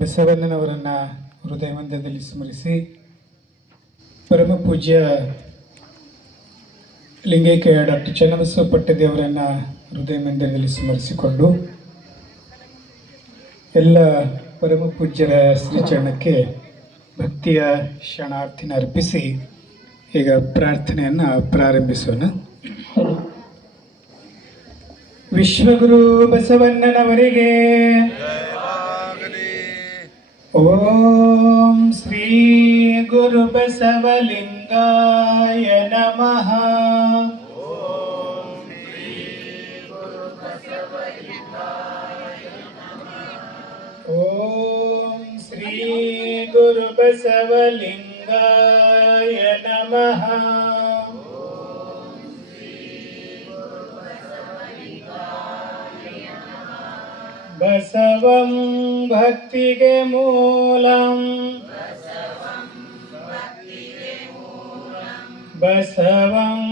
ಬಸವಣ್ಣನವರನ್ನು ಹೃದಯಮಂದಿರದಲ್ಲಿ ಸ್ಮರಿಸಿ ಪರಮ ಪೂಜ್ಯ ಲಿಂಗೈಕ್ಯ ಡಾಕ್ಟರ್ ಚನ್ನಬಸವ ಪಟ್ಟದೇವರನ್ನು ಹೃದಯಮಂದಿರದಲ್ಲಿ ಸ್ಮರಿಸಿಕೊಂಡು ಎಲ್ಲ ಪರಮ ಪೂಜ್ಯರ ಶ್ರೀಚರಣಕ್ಕೆ ಭಕ್ತಿಯ ಶರಣಾರ್ಥಿನ ಅರ್ಪಿಸಿ ಈಗ ಪ್ರಾರ್ಥನೆಯನ್ನು ಪ್ರಾರಂಭಿಸೋಣ. ವಿಶ್ವಗುರು ಬಸವಣ್ಣನವರಿಗೆ ಓಂ ಶ್ರೀ ಗುರು ಬಸವಲಿಂಗಾಯ ನಮಃ. ಓಂ ಶ್ರೀ ಗುರು ಬಸವಲಿಂಗಾಯ ನಮಃ. ಬಸವಂ ಭಕ್ತಿಗೆ ಮೂಲಂ, ಬಸವಂ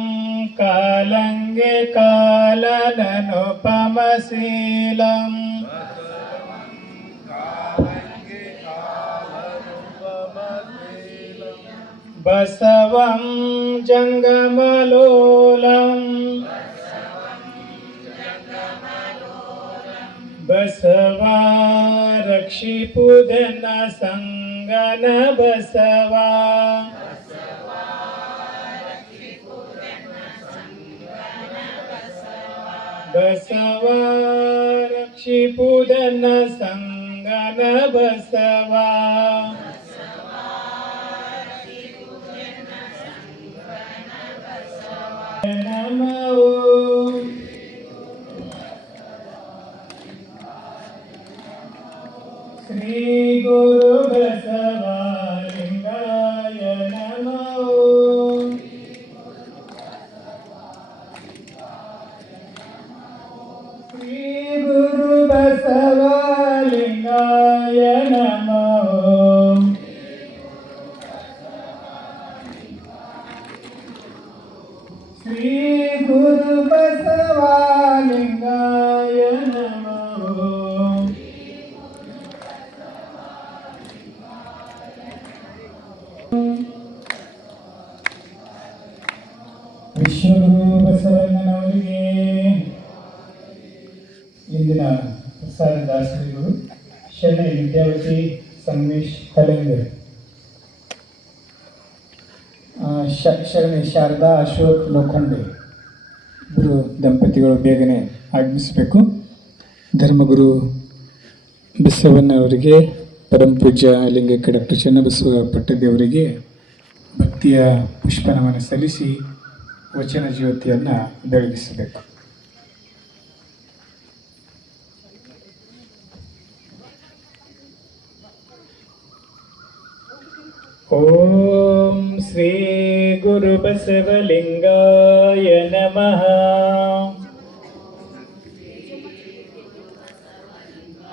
ಕಾಲಂಗೆ ಕಾಲನನುಪಮಶೀಲಂ, ಬಸವಂ ಜಂಗಮಲೋಲಂ, ಬಸವ ರಕ್ಷಿಪುದನ ಸಂಗನ ಬಸವ, ಬಸವ ರಕ್ಷಿಪುದನ ಸಂಗನ ಬಸವ, ನಮೋ ಶ್ರೀ ಗುರು ಬಸವಲಿಂಗಾಯ ನಮೋ. ಶ್ರೀ ಗುರು ಬಸವಲಿಂಗಾಯ ನಮೋ. ಶ್ರೀ ಗುರು ಬಸವಲಿಂಗಾಯ ನಮೋ. ವಿಶ್ವಗುರು ಬಸವಣ್ಣನವರಿಗೆ ಇಂದಿನ ಪ್ರಸಾದ ದಾಸರಿಗಳು ಶರಣೆ ವಿದ್ಯಾವತಿ ಸಂಗಮೇಶ್ ಕಲೆಂಗರ್, ಶರಣೆ ಶಾರದಾ ಅಶೋಕ್ ಲೋಖಂಡೆ ಗುರು ದಂಪತಿಗಳು ಬೇಗನೆ ಆಗಮಿಸಬೇಕು. ಧರ್ಮಗುರು ಬಸವಣ್ಣವರಿಗೆ, ಪರಮ ಪೂಜ್ಯ ಲಿಂಗೈಕ್ಯ ಡಾಕ್ಟರ್ ಚನ್ನಬಸವ ಪಟ್ಟದೇವರಿಗೆ ಭಕ್ತಿಯ ಪುಷ್ಪನಮನ ಸಲ್ಲಿಸಿ ವಚನ ಜ್ಯೋತಿಯನ್ನು ಬೆಳಗಿಸಬೇಕು. ಓಂ ಶ್ರೀ ಗುರು ಬಸವಲಿಂಗಾಯ ನಮಃ.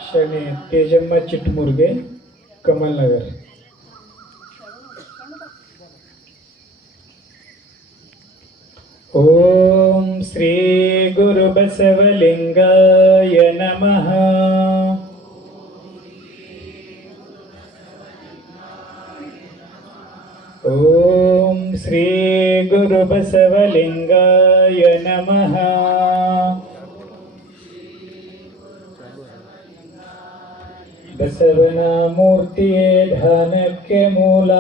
ಶರಣೆ ತೇಜಮ್ಮ ಚಿಟ್ಟಮೂರ್ಗೆ, ಕಮಲ್ ನಗರ್. ಓಂ ಶ್ರೀ ಗುರು ಬಸವಲಿಂಗಾಯ ನಮಃ. ಓಂ ಶ್ರೀ ಗುರು ಬಸವಲಿಂಗಾಯ ನಮಃ. ಬಸವನ ಮೂರ್ತಿಯೇ ಧ್ಯಾನಕ್ಕೆ ಮೂಲ,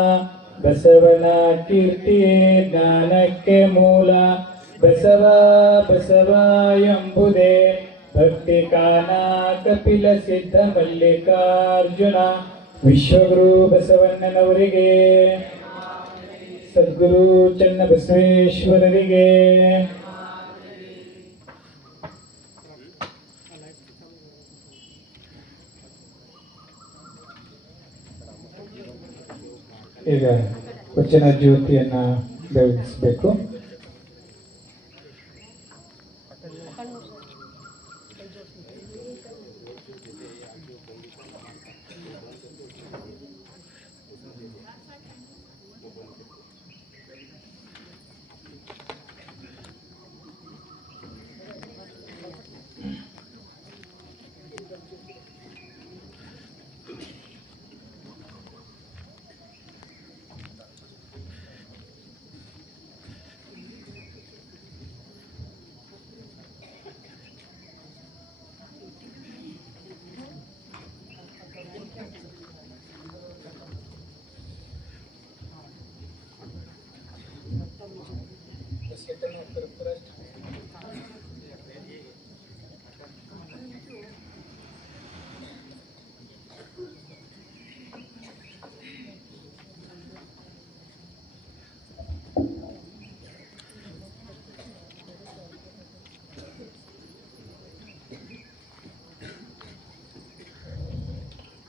ಬಸವನ ಕೀರ್ತಿಯೇ ಜ್ಞಾನಕ್ಕೆ ಮೂಲ, ಬಸವ ಬಸವ ಎಂಬುದೇ ಭಕ್ತಿ ಕಾನ ಕಪಿಲ ಸಿದ್ಧ ಮಲ್ಲಿಕಾರ್ಜುನ. ವಿಶ್ವಗುರು ಬಸವಣ್ಣನವರಿಗೆ, ಸದ್ಗುರು ಚನ್ನಬಸವೇಶ್ವರರಿಗೆ, ಈಗ ವಚನ ಜ್ಯೋತಿಯನ್ನು ಬೆಳಗಿಸಬೇಕು.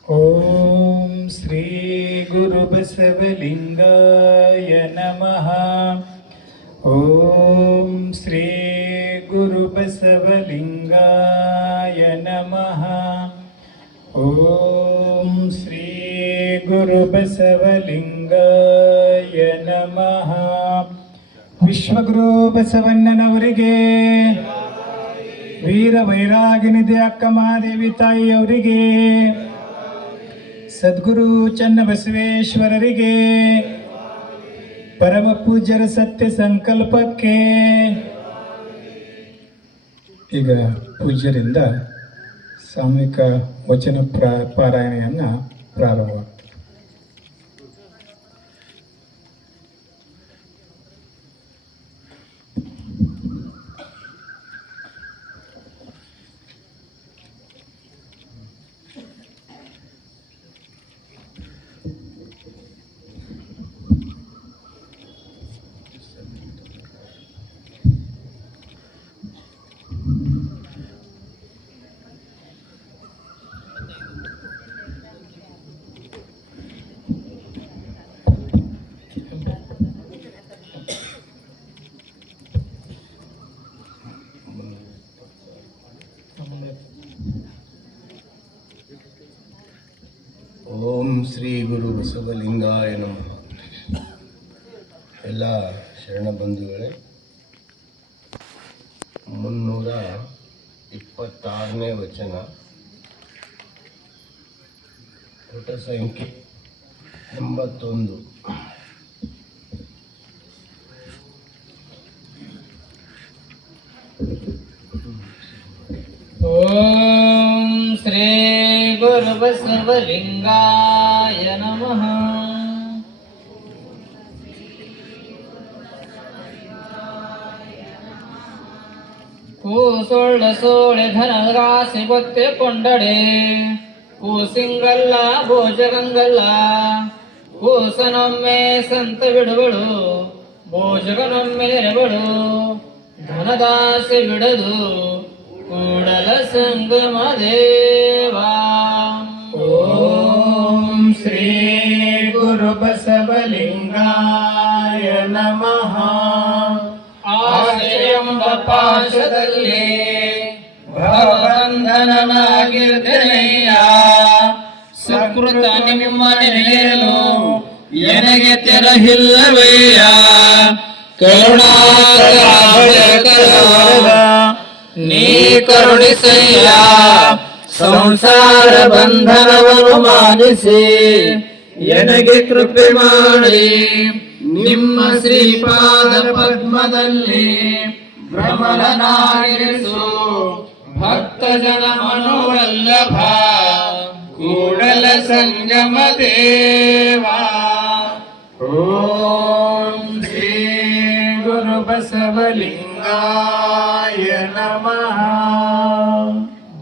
ಓಂ ಶ್ರೀ ಗುರು ಬಸವಲಿಂಗಾಯ ನಮಃ. ಓಂ ಶ್ರೀ ಗುರು ಬಸವಲಿಂಗಾಯ ನಮಃ. ಓಂ ಶ್ರೀ ಗುರು ಬಸವಲಿಂಗಾಯ ನಮಃ. ವಿಶ್ವಗುರು ಬಸವಣ್ಣನವರಿಗೆ, ವೀರ ವೈರಾಗ್ಯನಿಧಿ ಅಕ್ಕ ಮಹಾದೇವಿ ತಾಯಿಯವರಿಗೆ, ಸದ್ಗುರು ಚನ್ನಬಸವೇಶ್ವರರಿಗೆ, ಪರಮ ಪೂಜ್ಯರ ಸತ್ಯ ಸಂಕಲ್ಪಕ್ಕೆ ಈಗ ಪೂಜ್ಯರಿಂದ ಸಾಮೂಹಿಕ ವಚನ ಪಾರಾಯಣೆಯನ್ನು ಪ್ರಾರಂಭವಾಗ್ತದೆ. ಓಂ ಶ್ರೀ ಗುರು ಬಸವಲಿಂಗಾಯ ನಮಃ. ಎಲ್ಲ ಶರಣ ಬಂಧುಗಳೇ, 326ನೇ ವಚನ, ಪುಟ ಸಂಖ್ಯೆ 81. ಓಂ ಶ್ರೀ ಗುರು ಬಸವಲಿಂಗಾಯ ನಮಃ. ಕೂಸೊಳ್ಳ ಸೋಳೆ ಧನಗಾಸಿ ಗೊತ್ತೆ ಕೊಂಡಡೆ, ಕೂಸಿಂಗಲ್ಲ ಭೋಜಗಂಗಲ್ಲ, ಕೂಸನೊಮ್ಮೆ ಸಂತ ಬಿಡುವಳು, ಭೋಜಗನೊಮ್ಮೆ ನೆರವಳು, ಧನದಾಸೆ ಬಿಡದು ಕೂಡಲ ಸಂಗಮ ದೇವಾ. ಓಂ ಶ್ರೀ ಗುರು ಬಸವಲಿಂಗಾಯ ನಮಃ. ಆಸೆ ಎಂಬ ಪಾಶದಲ್ಲಿ ಭವಬಂಧನನಾಗಿರ್ದೆನೆಯ, ಸಕೃತ ನಿಮ್ಮ ನೆನೆಯಲು ಎನಗೆ ತೆರಹಿಲ್ಲವಯ್ಯ. ಕರುಣಾಕರ ನೀ ಕರುಣಿಸಯ್ಯ, ಸಂಸಾರ ಬಂಧನವನ್ನು ಮಾನಿಸಿ ಎನಗೆ ಕೃಪೆ ಮಾಡಿ. ನಿಮ್ಮ ಶ್ರೀಪಾದ ಪದ್ಮದಲ್ಲಿ ಭ್ರಮರನಾಗಿರಿಸು, ಭಕ್ತ ಜನ ಮನೋವಲ್ಲಭ ಕೂಡಲ ಸಂಗಮ ದೇವಾ. ಓಂ ಶ್ರೀ ಗುರು ಬಸವಲಿಂಗಾಯ ನಮಃ.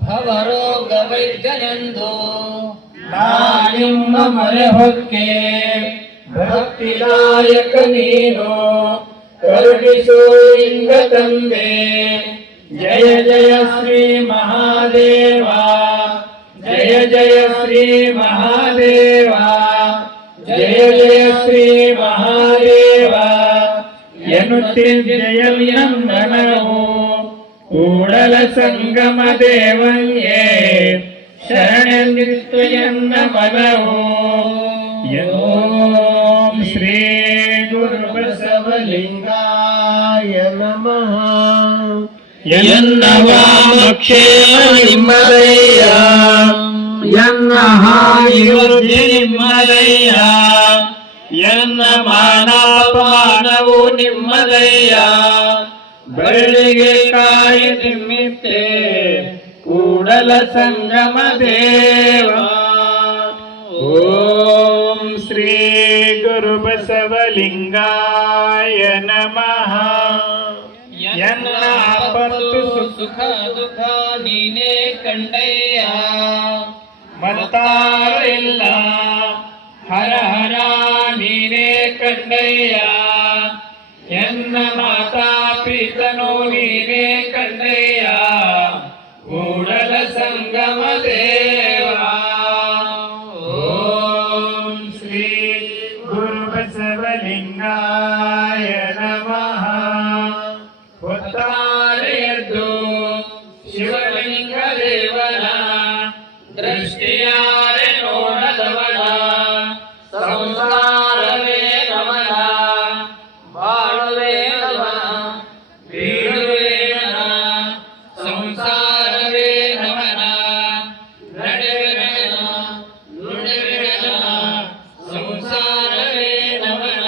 ಭವರೋಗ ವೈದ್ಯನೆಂದು ನಿಮ್ಮ ಮರೆ ಹೊಕ್ಕೆ, ಭಕ್ತಿದಾಯಕ ನೀನು ಕರುಣಿಸು ಲಿಂಗ ತಂದೆ. ಜಯ ಜಯ ಶ್ರೀ ಮಹಾದೇವ, ಜಯ ಜಯ ಶ್ರೀ ಮಹಾದೇವ, ಜಯ ಜಯ ಶ್ರೀ ಮಹಾದೇವ ಎನ್ನುತ್ತಿದ್ದೆಯನ್ನನವು ಕೂಡಲ ಸಂಗಮ ದೇವನ್ಯೇ ಶರಣನಿತ್ತು ಎನ್ನ ಮನವು. ಓಂ ಶ್ರೀ ಗುರು ಬಸವಲಿಂಗಾಯ ನಮಃ. ಎನ್ನ ವಾಮಕ್ಷೇಮ ನಿಮ್ಮದಯ್ಯ, ಎನ್ನ ಹಾನಿ ವೃದ್ಧಿ ನಿಮ್ಮದಯ್ಯ, ಎನ್ನ ಮಾನಾಪಮಾನವು ನಿಮ್ಮದಯ್ಯ. ಬೆಳ್ಳಿಗೆ ಕಾಯಿ ನಿಮ್ಮಿತ್ತೆ ಕೂಡಲ ಸಂಗಮ ದೇವ. ಓಂ ಶ್ರೀ ಗುರು ಬಸವಲಿಂಗಾಯ ನಮಃ. ಆಪತ್ತು ಸುಖ ದುಃಖ ನೀನೇ ಕಂಡಯ್ಯ ಮತ್ತಾರಿಲ್ಲ ಹರ ಹರ ನೀನೇ ಕಂಡಯ್ಯ ಎನ್ನ ಮಾತಾ ಪಿತನು ನೀನೇ ಕಂಡಯ್ಯ ಕೂಡಲ ಸಂಗಮ ದೇವ ಓಂ ಶ್ರೀ ಗುರು ಬಸವಲಿಂಗಾಯ ನಮಃ. ಹೊತ್ತಾರೆಯದ್ದು ಶಿವಲಿಂಗ ದೇವನ ದೃಷ್ಟಿಯಾರೆ ನೋಡದವನ ಸಂಸಾರವೇ ನಮನ ಬಾಳುವೆ ನಮನ ಬೀಳುವೆ ನಮನ ಸಂಸಾರವೇ ನಮನ ನಡೆವೆ ನುಡಿವೆ ಸಂಸಾರವೇ ನಮನ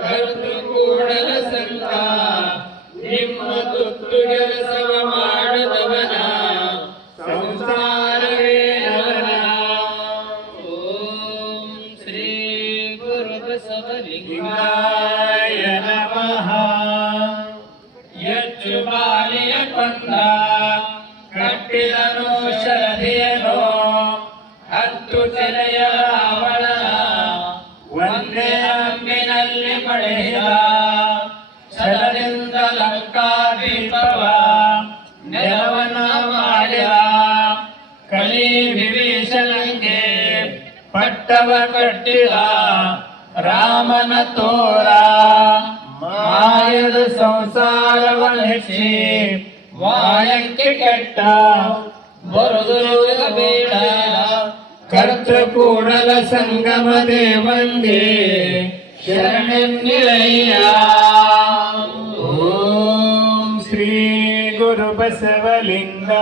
ಕರ್ತು ಕೂಡಲ ಸಂತ ನಿಮ್ಮ ತುತ್ತು ಕೆಲಸವ ಮಾಡದವನ ಸಂಸಾರವೇ ನಮನ ಓಂ ಶ್ರೀ ಗುರು ಬಸವಲಿಂಗಾಯ ನಮಃ. ಹೆಚ್ಚು ಬಾಲಿಯ ಕೊಂದ ಕಟ್ಟಿದನು ಶರದಿಯನು ಹತ್ತು ತೆರೆಯ ರಾವಣ ಒಂದೇ ಅಂಬಿನಲ್ಲಿ ಪಡೆದ ಛಲದಿಂದ ಲಂಕಾದೀಪವ ನೆಲವನ್ನ ಮಾಡಿದ ಕಲಿ ವಿಭೀಷಣಂಗೆ ಪಟ್ಟವ ಕಟ್ಟಿದ ರಾಮನ ತೋರ ಮಾಯದ ಸಂಸಾರವ ನೆಚ್ಚಿ ವಾಯಕ್ಕೆ ಕೆಟ್ಟ ಬರುದುರುಗ ಬೇಡ ಕರ್ತ ಕೂಡಲ ಸಂಗಮ ದೇವಂಗೆ ಶರಣೆನ್ನಿರಯ್ಯ ಓಂ ಶ್ರೀ ಗುರು ಬಸವಲಿಂಗಾಯ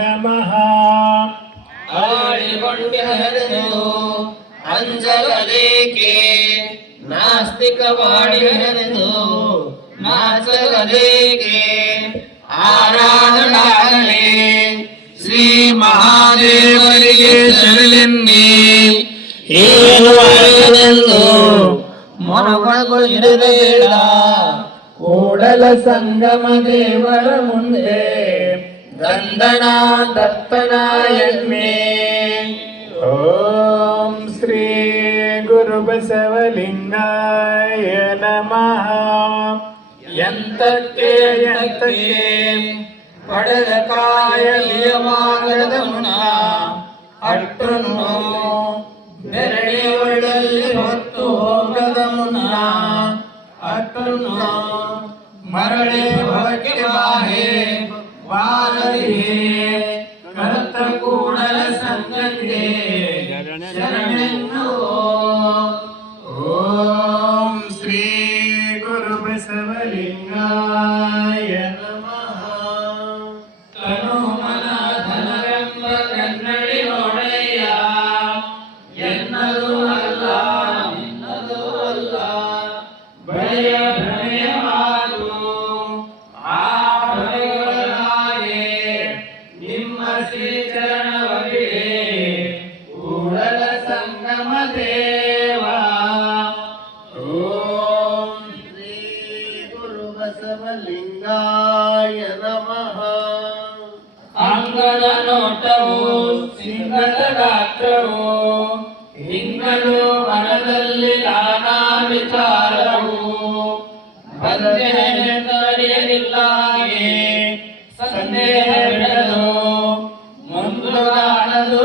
ನಮಃ. ಆಳಿಗೊಂಡಿಹರೆದು ಅಂಜಲದೇಕೆ ನಾಸ್ತಿಕವಾಡಿಹರೆದು ನಾಚಲದೇಕೆ ಆರಾಧನಾಗಲಿ ಶ್ರೀ ಮಹಾದೇವರಿಗೆ ಶರಣೆನ್ನಿ ಏನು ಅರಿಯದೆಂದು ಮನಗೊಳಗೊಳಿರಬೇಡ ಕೂಡಲ ಸಂಗಮ ದೇವರ ಮುಂದೆ ದಂಡನ ದತ್ತನ ಎಮ್ಮೆ. ಓಂ ಶ್ರೀ ಗುರು ಬಸವಲಿಂಗಾಯ ನಮಃ. ಎಂತಕ್ಕೆ ಪಡೆದ ಕಾಯಲಿಯವಾಗದ ಮುನ್ನ ಅಟ್ಟನ್ನು ನೆರಳಿಯಲ್ಲಿ ಹೊತ್ತು ಹೋಗದ ಮುನ್ನ ಅಟ್ಟನ್ನು ಮರಳಿ ಹೊರಗೆ ಬಾಹೆ ಬಾರದಿಯೇ ಕರ್ತ ಕೂಡಲ ಸಂಗಕ್ಕೆ ಶರಣೆನ್ನು. ಓಂ ಶ್ರೀ ಗುರು ಬಸವಲಿಂಗಾಯ ನಮಃ. ತನು ಮನ ಧನವೆಂಬ ಕನ್ನಡಿ ನೋಡಯ್ಯ ಎನ್ನದು ಅಲ್ಲ ನಿನ್ನದು ಅಲ್ಲ ಬಳೆಯ ಭ್ರಮೆಯ ಮಾತು ಆ ಭ್ರಮೆಗಳಾಗೆ ನಿಮ್ಮ ಶ್ರೀಚರಣವಗಿದೆ ಕೂಡಲ ಸಂಗಮ ದೇವ. ಓಂ ಶ್ರೀ ಗುರು ಬಸವಲಿಂಗಾಯ ನಮಃ. ಅಂಗದ ನೋಟವು ಸಿಂಗದ ಗಾತ್ರವು ಹಿಂಗಲು ಮನದಲ್ಲಿ ನಾನಾ ವಿಚಾರವು ಬಂದೇನಿಲ್ಲಾಗೆ ಸಂದೇಹ ಬಿಡಲು ಮುಂದು ಕಾಣದು